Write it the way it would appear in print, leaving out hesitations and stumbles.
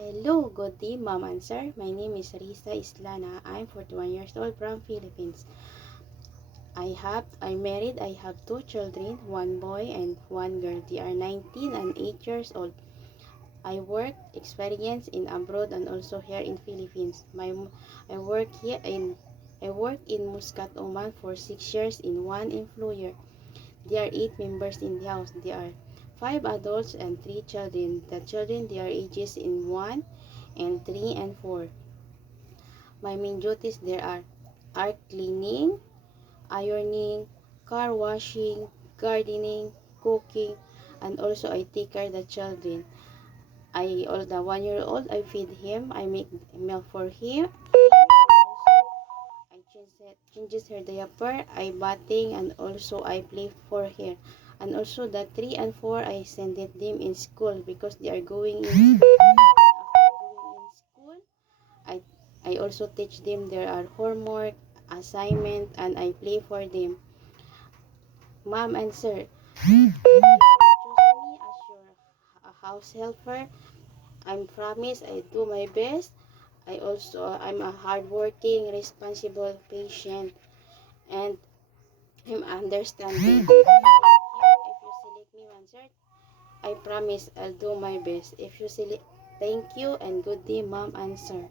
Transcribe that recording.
Hello, good day, mom and sir. My name is Risa Islana. I'm 41 years old from Philippines. I'm married. I have two children, one boy and one girl. They are 19 and 8 years old. I work experience in abroad and also here in Philippines. I work here in I work in Muscat, Oman for 6 years in one employer. There are 8 members in the house. There are 5 adults and 3 children. The children, their ages in 1 and 3 and 4. My main duties there are cleaning, ironing, car washing, gardening, cooking, and also I take care of the children. The 1 year old, I feed him, I make milk for him. I changes her diaper, I bathing, and also I play for her. And also the 3 and 4, I send them in school because they are going in school. After going in school, I I also teach them their homework, assignment, and I play for them. Mom and sir, if you choose me as your house helper, I promise I do my best. I'm a hardworking, responsible, patient, and I'm understanding. If you select me, man, sir, I promise I'll do my best. If you select, thank you and good day, mom and sir.